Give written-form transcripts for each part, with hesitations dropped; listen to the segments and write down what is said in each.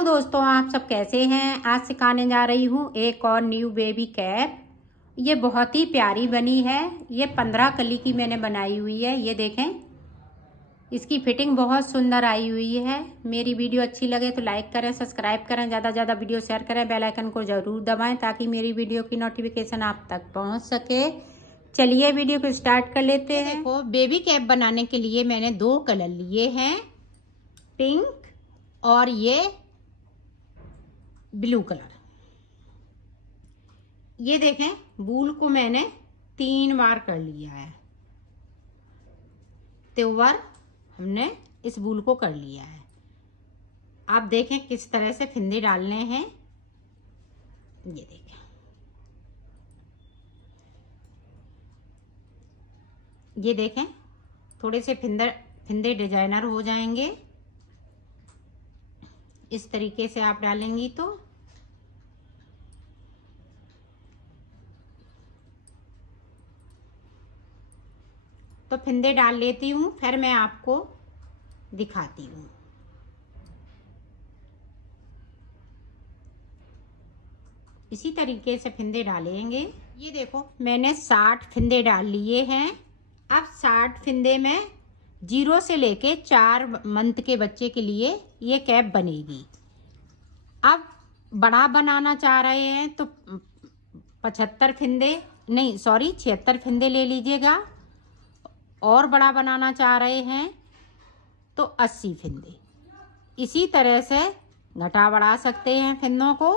Hello दोस्तों, आप सब कैसे हैं। आज सिखाने जा रही हूँ एक और न्यू बेबी कैप। ये बहुत ही प्यारी बनी है। ये 15 कली की मैंने बनाई हुई है। ये देखें, इसकी फिटिंग बहुत सुंदर आई हुई है। मेरी वीडियो अच्छी लगे तो लाइक करें, सब्सक्राइब करें, ज़्यादा से ज़्यादा वीडियो शेयर करें, बेल आइकन को ज़रूर दबाएं ताकि मेरी वीडियो की नोटिफिकेशन आप तक पहुँच सके। चलिए वीडियो को स्टार्ट कर लेते हैं। देखो, बेबी कैप बनाने के लिए मैंने 2 कलर लिए हैं, पिंक और ये ब्लू कलर। ये देखें, वूल को मैंने 3 बार कर लिया है। त्योवर हमने इस वूल को कर लिया है। आप देखें किस तरह से फिंदे डालने हैं। ये देखें, ये देखें, थोड़े से फिंदे डिजाइनर हो जाएंगे। इस तरीके से आप डालेंगी तो फिंदे डाल लेती हूँ, फिर मैं आपको दिखाती हूँ। इसी तरीके से फिंदे डालेंगे। ये देखो, मैंने 60 फिंदे डाल लिए हैं। अब 60 फिंदे में 0 से लेके 4 मंथ के बच्चे के लिए ये कैप बनेगी। अब बड़ा बनाना चाह रहे हैं तो 75 फिंदे नहीं, सॉरी 76 फिंदे ले लीजिएगा। और बड़ा बनाना चाह रहे हैं तो 80 फिंदे। इसी तरह से घटा बढ़ा सकते हैं फिंदों को।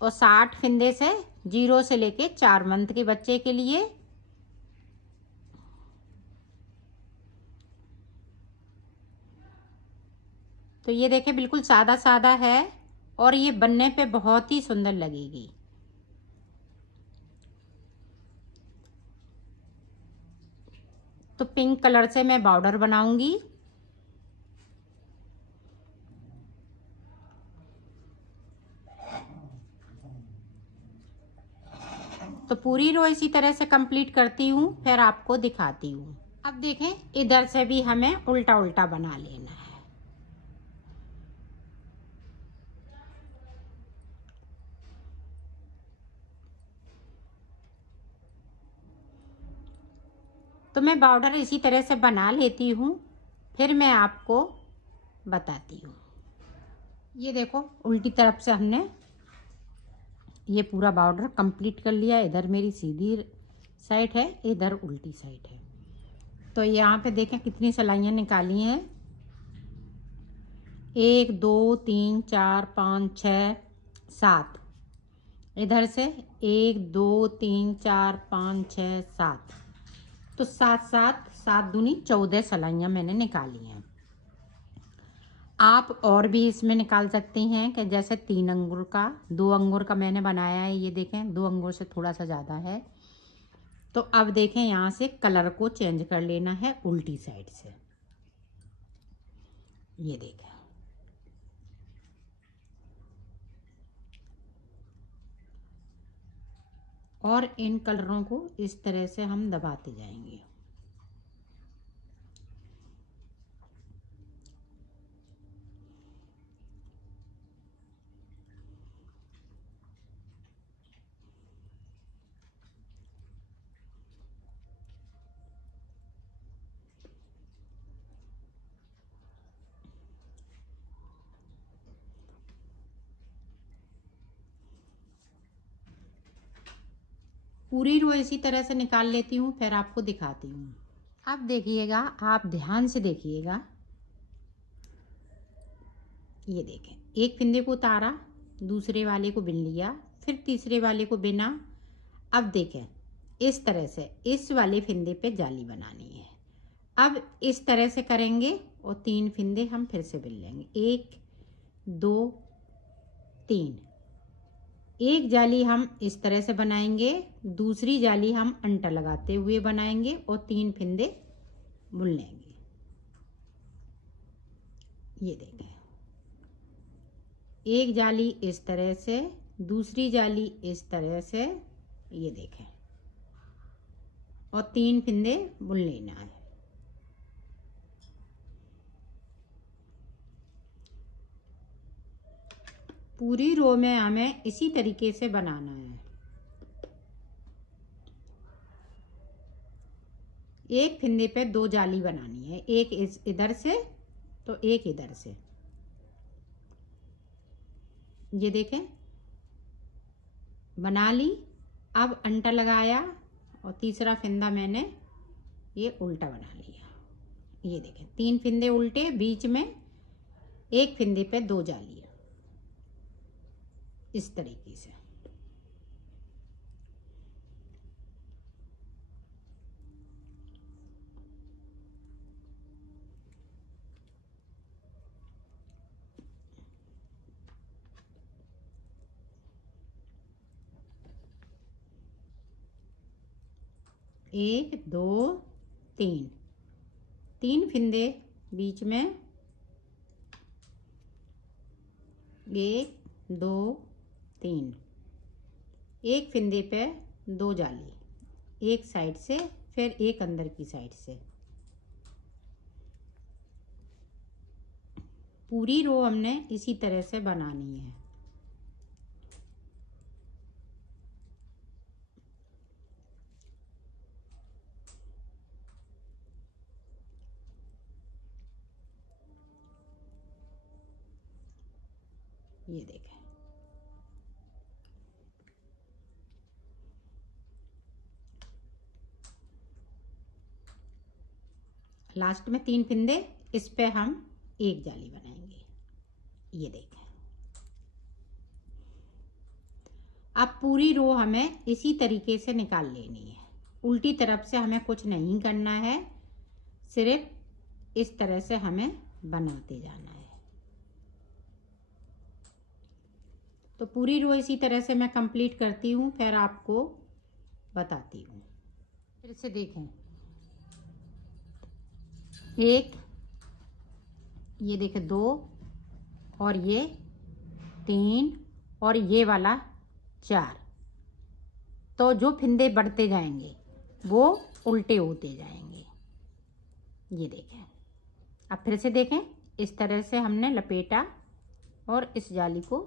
और 60 फिंदे से 0 से लेके 4 मंथ के बच्चे के लिए। तो ये देखें, बिल्कुल सादा सादा है और ये बनने पे बहुत ही सुंदर लगेगी। तो पिंक कलर से मैं बॉर्डर बनाऊंगी। तो पूरी रो इसी तरह से कंप्लीट करती हूँ, फिर आपको दिखाती हूँ। अब देखें, इधर से भी हमें उल्टा उल्टा बना लेना है। तो मैं बॉर्डर इसी तरह से बना लेती हूँ, फिर मैं आपको बताती हूँ। ये देखो, उल्टी तरफ से हमने ये पूरा बॉर्डर कंप्लीट कर लिया। इधर मेरी सीधी साइड है, इधर उल्टी साइड है। तो यहाँ पे देखें कितनी सिलाइयाँ निकाली हैं। 1 2 3 4 5 6 7। इधर से 1 2 3 4 5 6 7। तो 7 दूनी 14 सिलाइयाँ मैंने निकाली हैं। आप और भी इसमें निकाल सकती हैं कि जैसे 3 अंगूर का, 2 अंगूर का मैंने बनाया है। ये देखें, 2 अंगूर से थोड़ा सा ज़्यादा है। तो अब देखें, यहाँ से कलर को चेंज कर लेना है उल्टी साइड से। ये देखें, और इन कलरों को इस तरह से हम दबाते जाएंगे। पूरी रो इसी तरह से निकाल लेती हूँ, फिर आपको दिखाती हूँ। अब देखिएगा, आप ध्यान से देखिएगा। ये देखें, एक फिंदे को उतारा, दूसरे वाले को बिन लिया, फिर तीसरे वाले को बिना। अब देखें, इस तरह से इस वाले फिंदे पे जाली बनानी है। अब इस तरह से करेंगे और 3 फिंदे हम फिर से बिन लेंगे। 1 2 3। एक जाली हम इस तरह से बनाएंगे, दूसरी जाली हम अंटा लगाते हुए बनाएंगे और 3 फिंदे बुन लेंगे। ये देखें, एक जाली इस तरह से, दूसरी जाली इस तरह से। ये देखें, और 3 फिंदे बुन लेना है। पूरी रो में हमें इसी तरीके से बनाना है। एक फिंदे पे 2 जाली बनानी है, एक इधर से तो एक इधर से। ये देखें बना ली। अब अंटा लगाया और तीसरा फिंदा मैंने ये उल्टा बना लिया। ये देखें 3 फिंदे उल्टे, बीच में एक फिंदे पे 2 जालियां, इस तरीके से। एक, दो, तीन, 3 फिंदे बीच में, 1, 2, 3, एक फिंदे पे 2 जाली, एक साइड से फिर एक अंदर की साइड से। पूरी रो हमने इसी तरह से बनानी है। ये देखें लास्ट में 3 फिंदे, इस पे हम एक जाली बनाएंगे। ये देखें अब पूरी रो हमें इसी तरीके से निकाल लेनी है। उल्टी तरफ से हमें कुछ नहीं करना है, सिर्फ इस तरह से हमें बनाते जाना है। तो पूरी रो इसी तरह से मैं कंप्लीट करती हूँ, फिर आपको बताती हूँ। फिर से देखें, एक, ये देखें 2 और ये 3 और ये वाला 4। तो जो फिंदे बढ़ते जाएंगे वो उल्टे होते जाएंगे। ये देखें। अब फिर से देखें, इस तरह से हमने लपेटा और इस जाली को,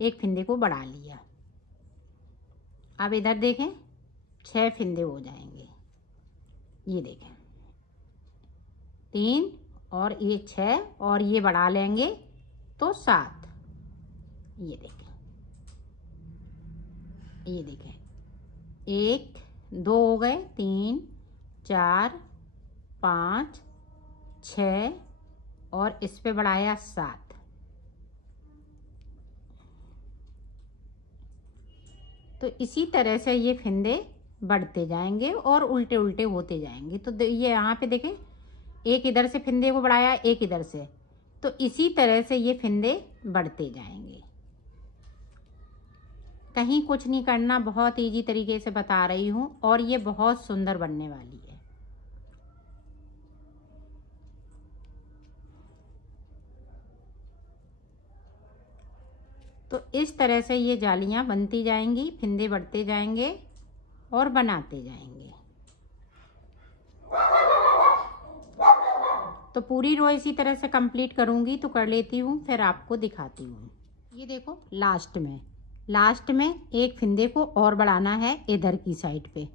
एक फिंदे को बढ़ा लिया। अब इधर देखें 6 फिंदे हो जाएंगे। ये देखें 3 और ये 6 और ये बढ़ा लेंगे तो 7। ये देखें, ये देखें 1, 2 हो गए, 3, 4, 5, 6 और इस पे बढ़ाया 7। तो इसी तरह से ये फिंदे बढ़ते जाएंगे और उल्टे उल्टे होते जाएंगे। तो ये यहाँ पे देखें, एक इधर से फिंदे को बढ़ाया, एक इधर से, तो इसी तरह से ये फिंदे बढ़ते जाएंगे। कहीं कुछ नहीं करना, बहुत इजी तरीके से बता रही हूँ और ये बहुत सुंदर बनने वाली है। तो इस तरह से ये जालियां बनती जाएंगी, फिंदे बढ़ते जाएंगे और बनाते जाएंगे। तो पूरी रो इसी तरह से कंप्लीट करूंगी तो कर लेती हूँ, फिर आपको दिखाती हूँ। ये देखो लास्ट में एक फिंदे को और बढ़ाना है इधर की साइड पे,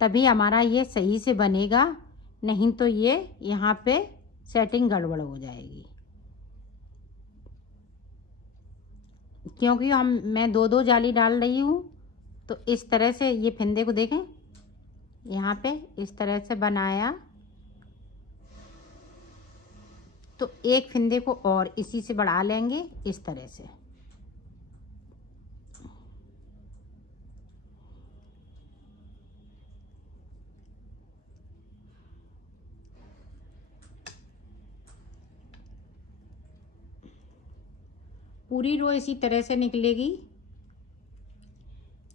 तभी हमारा ये सही से बनेगा, नहीं तो ये यहाँ पे सेटिंग गड़बड़ हो जाएगी। क्योंकि मैं 2-2 जाली डाल रही हूँ, तो इस तरह से ये फिंदे को देखें, यहाँ पे इस तरह से बनाया, तो एक फिंदे को और इसी से बढ़ा लेंगे इस तरह से। पूरी रो इसी तरह से निकलेगी,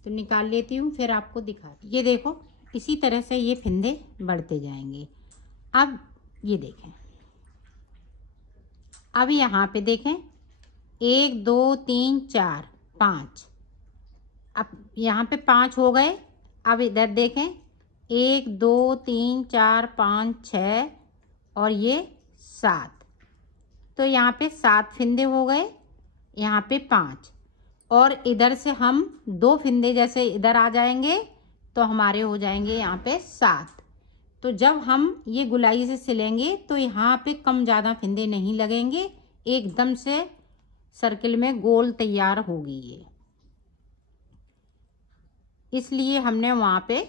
तो निकाल लेती हूँ, फिर आपको दिखाती। ये देखो इसी तरह से ये फिंदे बढ़ते जाएंगे। अब ये देखें, अब यहाँ पे देखें 1, 2, 3, 4, 5। अब यहाँ पे 5 हो गए। अब इधर देखें 1, 2, 3, 4, 5, 6 और ये 7। तो यहाँ पे 7 फिंदे हो गए। यहाँ पे 5 और इधर से हम 2 फिंदे जैसे इधर आ जाएंगे तो हमारे हो जाएंगे यहाँ पे 7। तो जब हम ये गुलाई से सिलेंगे तो यहाँ पे कम ज़्यादा फिंदे नहीं लगेंगे, एकदम से सर्किल में गोल तैयार होगी ये, इसलिए हमने वहाँ पे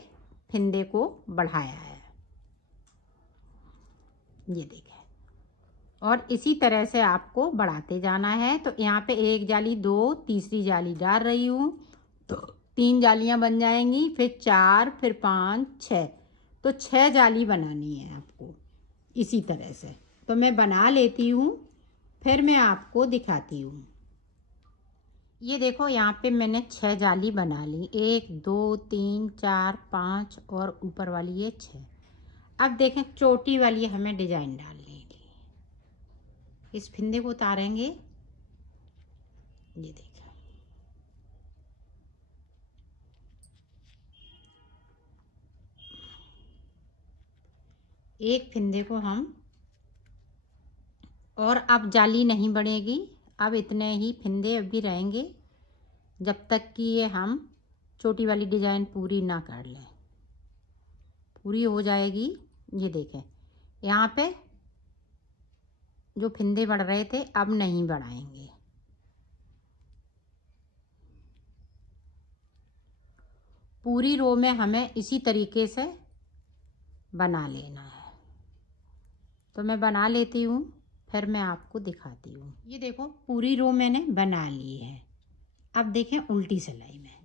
फिंदे को बढ़ाया है। ये देखें, और इसी तरह से आपको बढ़ाते जाना है। तो यहाँ पे एक जाली, 2, तीसरी जाली डाल रही हूँ तो 3 जालियाँ बन जाएंगी, फिर 4, फिर 5, 6, तो 6 जाली बनानी है आपको इसी तरह से। तो मैं बना लेती हूँ, फिर मैं आपको दिखाती हूँ। ये देखो, यहाँ पे मैंने 6 जाली बना ली, 1, 2, 3, 4, 5 और ऊपर वाली ये 6। अब देखें, चोटी वाली हमें डिजाइन डालनी है। इस फिंदे को उतारेंगे, ये देखें, एक फिंदे को हम, और अब जाली नहीं बढ़ेगी, अब इतने ही फिंदे अभी रहेंगे जब तक कि ये हम चोटी वाली डिजाइन पूरी ना कर लें। पूरी हो जाएगी। ये देखें, यहाँ पे जो फिंदे बढ़ रहे थे अब नहीं बढ़ाएंगे। पूरी रो में हमें इसी तरीके से बना लेना है। तो मैं बना लेती हूँ, फिर मैं आपको दिखाती हूँ। ये देखो, पूरी रो मैंने बना ली है। अब देखें उल्टी सिलाई में,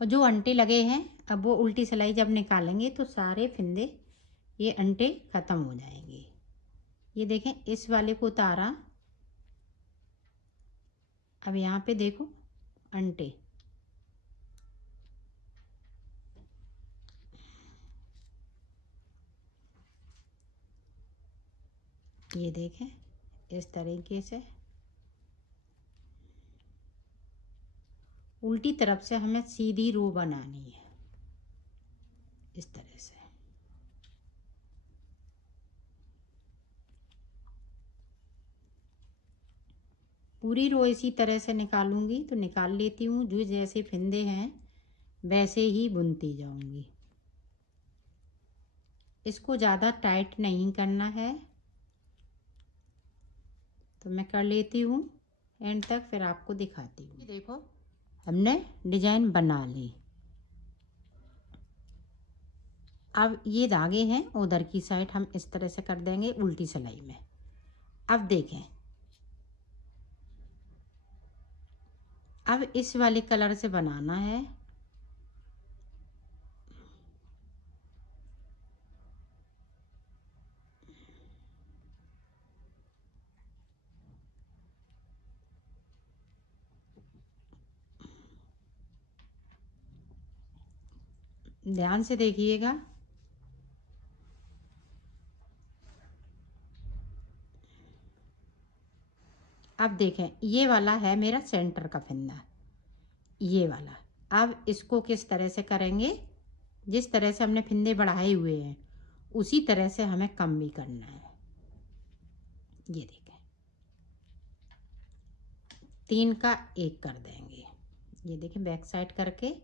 और जो अंटे लगे हैं अब वो उल्टी सिलाई जब निकालेंगे तो सारे फिंदे ये अंटे ख़त्म हो जाएंगे। ये देखें, इस वाले को उतारा, अब यहाँ पे देखो अंटे, ये देखें इस तरीके से उल्टी तरफ से हमें सीधी रो बनानी है, इस तरह से। पूरी रो इसी तरह से निकालूंगी, तो निकाल लेती हूँ। जो जैसे फिंदे हैं वैसे ही बुनती जाऊंगी। इसको ज़्यादा टाइट नहीं करना है, तो मैं कर लेती हूँ एंड तक, फिर आपको दिखाती हूँ। ये देखो, हमने डिजाइन बना ली। अब ये धागे हैं उधर की साइड हम इस तरह से कर देंगे उल्टी सिलाई में। अब देखें, अब इस वाले कलर से बनाना है। ध्यान से देखिएगा। अब देखें, ये वाला है मेरा सेंटर का फंदा, ये वाला। अब इसको किस तरह से करेंगे, जिस तरह से हमने फिंदे बढ़ाए हुए हैं उसी तरह से हमें कम भी करना है। ये देखें, 3 का 1 कर देंगे। ये देखें, बैक साइड करके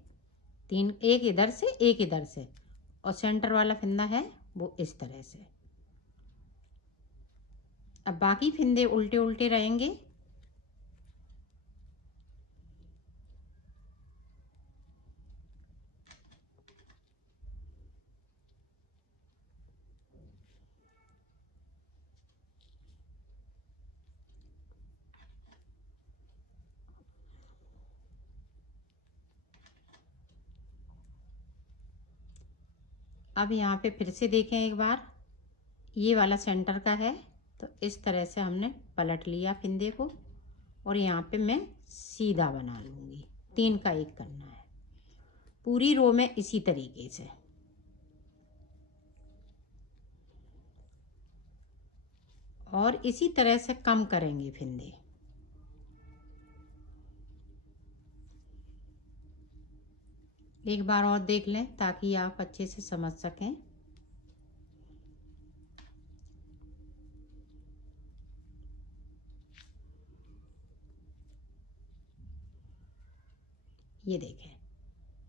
3, एक इधर से एक इधर से, और सेंटर वाला फिंदा है वो इस तरह से। अब बाकी फिंदे उल्टे उल्टे रहेंगे। अब यहाँ पे फिर से देखें एक बार, ये वाला सेंटर का है, तो इस तरह से हमने पलट लिया फिंदे को, और यहाँ पे मैं सीधा बना लूँगी। 3 का 1 करना है पूरी रो में इसी तरीके से। और इसी तरह से कम करेंगे फिंदे। एक बार और देख लें ताकि आप अच्छे से समझ सकें। ये देखें,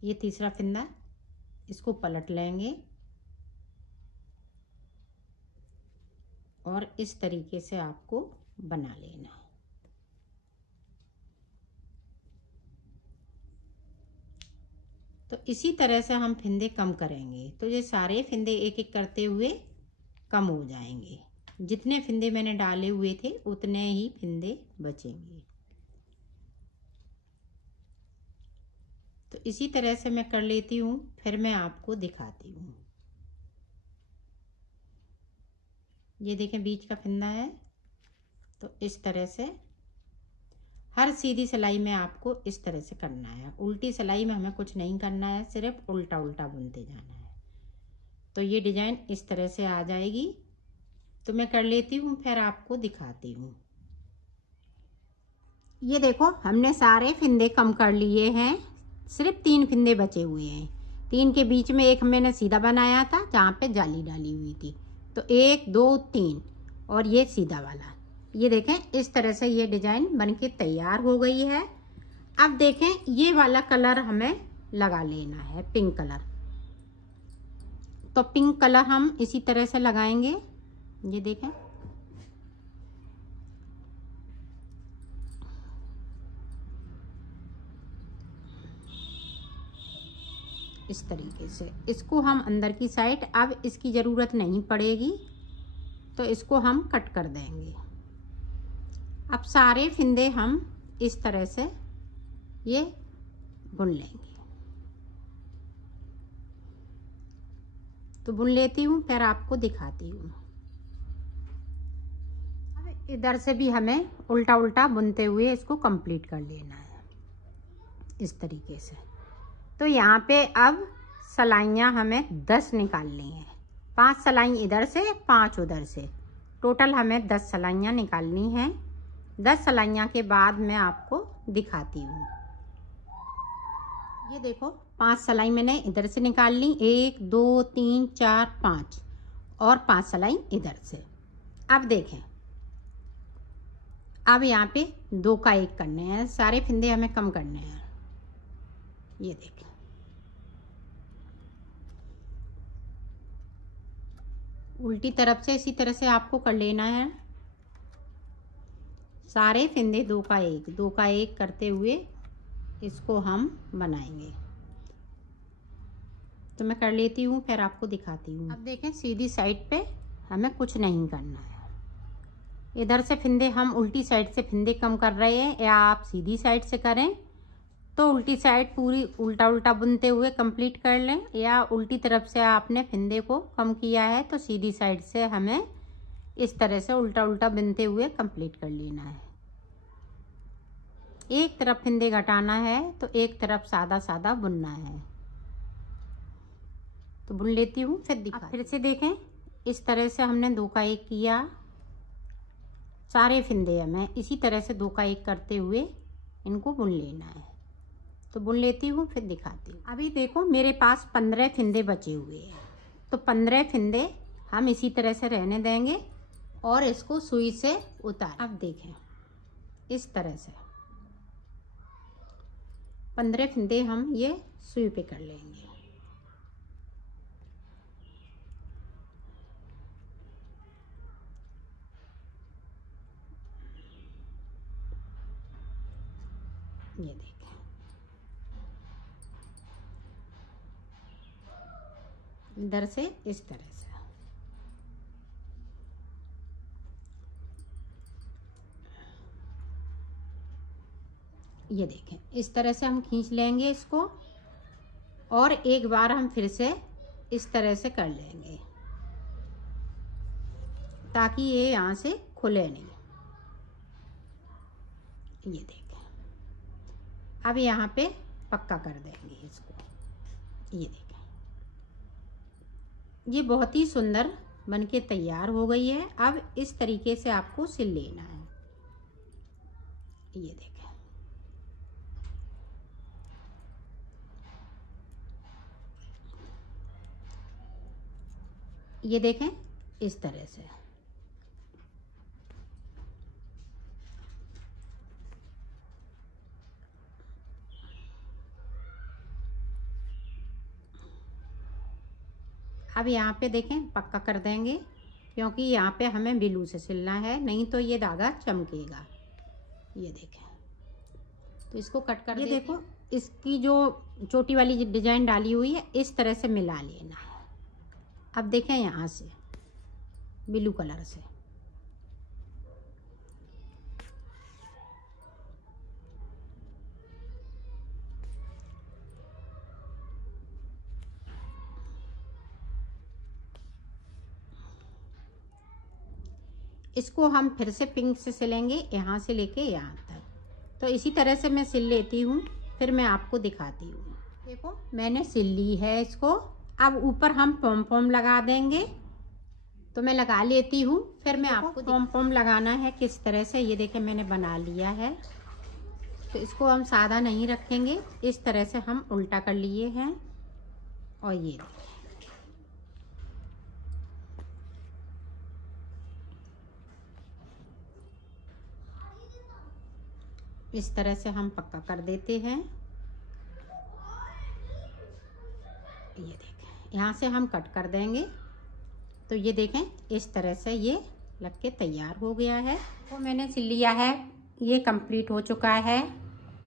ये तीसरा फंदा, इसको पलट लेंगे और इस तरीके से आपको बना लेना है। तो इसी तरह से हम फंदे कम करेंगे, तो ये सारे फंदे एक एक करते हुए कम हो जाएंगे। जितने फंदे मैंने डाले हुए थे उतने ही फंदे बचेंगे। तो इसी तरह से मैं कर लेती हूँ, फिर मैं आपको दिखाती हूँ। ये देखें बीच का फंदा है, तो इस तरह से हर सीधी सिलाई में आपको इस तरह से करना है। उल्टी सिलाई में हमें कुछ नहीं करना है, सिर्फ उल्टा उल्टा बुनते जाना है। तो ये डिजाइन इस तरह से आ जाएगी। तो मैं कर लेती हूँ, फिर आपको दिखाती हूँ। ये देखो हमने सारे फंदे कम कर लिए हैं, सिर्फ 3 फंदे बचे हुए हैं। 3 के बीच में एक मैंने सीधा बनाया था जहाँ पे जाली डाली हुई थी। तो 1 2 3 और ये सीधा वाला। ये देखें इस तरह से ये डिजाइन बनके तैयार हो गई है। अब देखें ये वाला कलर हमें लगा लेना है, पिंक कलर। तो पिंक कलर हम इसी तरह से लगाएंगे। ये देखें, इस तरीके से इसको हम अंदर की साइड, अब इसकी ज़रूरत नहीं पड़ेगी तो इसको हम कट कर देंगे। अब सारे फंदे हम इस तरह से ये बुन लेंगे। तो बुन लेती हूँ, फिर आपको दिखाती हूँ। अब इधर से भी हमें उल्टा उल्टा बुनते हुए इसको कंप्लीट कर लेना है इस तरीके से। तो यहाँ पे अब सलाइयाँ हमें 10 निकालनी है। 5 सलाई इधर से, 5 उधर से, टोटल हमें 10 सलाइयाँ निकालनी हैं। 10 सलाइयाँ के बाद मैं आपको दिखाती हूँ। ये देखो 5 सलाई मैंने इधर से निकाल ली, 1 2 3 4 5 और 5 सलाई इधर से। अब देखें, अब यहाँ पे 2 का 1 करने हैं, सारे फंदे हमें कम करने हैं। ये देखें, उल्टी तरफ से इसी तरह से आपको कर लेना है। सारे फंदे 2 का 1 2 का 1 करते हुए इसको हम बनाएंगे। तो मैं कर लेती हूँ, फिर आपको दिखाती हूँ। अब देखें सीधी साइड पे हमें कुछ नहीं करना है। इधर से फंदे हम उल्टी साइड से फंदे कम कर रहे हैं, या आप सीधी साइड से करें तो उल्टी साइड पूरी उल्टा उल्टा बुनते हुए कंप्लीट कर लें, या उल्टी तरफ से आपने फंदे को कम किया है तो सीधी साइड से हमें इस तरह से उल्टा उल्टा बुनते हुए कंप्लीट कर लेना है। एक तरफ फंदे घटाना है तो एक तरफ सादा सादा बुनना है। तो बुन लेती हूँ, फिर से देखें इस तरह से हमने 2 का 1 किया। सारे फंदे हमें इसी तरह से 2 का 1 करते हुए इनको बुन लेना है। तो बुन लेती हूँ, फिर दिखाती हूँ। अभी देखो मेरे पास 15 फंदे बचे हुए हैं। तो 15 फंदे हम इसी तरह से रहने देंगे और इसको सुई से उतार। अब देखें इस तरह से 15 फंदे हम ये सुई पे कर लेंगे। ये देखें, इधर से इस तरह से। ये देखें इस तरह से हम खींच लेंगे इसको, और एक बार हम फिर से इस तरह से कर लेंगे ताकि ये यहाँ से खुले नहीं। ये देखें, अब यहाँ पे पक्का कर देंगे इसको। ये देखें, ये बहुत ही सुंदर बनके तैयार हो गई है। अब इस तरीके से आपको सिल लेना है। ये देखें, ये देखें इस तरह से। अब यहाँ पे देखें पक्का कर देंगे, क्योंकि यहाँ पे हमें ब्लू से सिलना है, नहीं तो ये धागा चमकेगा। ये देखें, तो इसको कट कर, ये देखो इसकी जो चोटी वाली डिजाइन डाली हुई है इस तरह से मिला लेना है। अब देखें यहाँ से ब्लू कलर से इसको हम फिर से पिंक से सिलेंगे, यहाँ से लेके यहाँ तक। तो इसी तरह से मैं सिल लेती हूँ, फिर मैं आपको दिखाती हूँ। देखो मैंने सिल ली है इसको। अब ऊपर हम पॉम पॉम लगा देंगे, तो मैं लगा लेती हूँ, फिर मैं आपको पॉम पॉम लगाना है किस तरह से। ये देखें मैंने बना लिया है। तो इसको हम सादा नहीं रखेंगे, इस तरह से हम उल्टा कर लिए हैं। और ये इस तरह से हम पक्का कर देते हैं। ये देखें यहाँ से हम कट कर देंगे। तो ये देखें इस तरह से ये लग के तैयार हो गया है। तो मैंने सिल लिया है, ये कंप्लीट हो चुका है।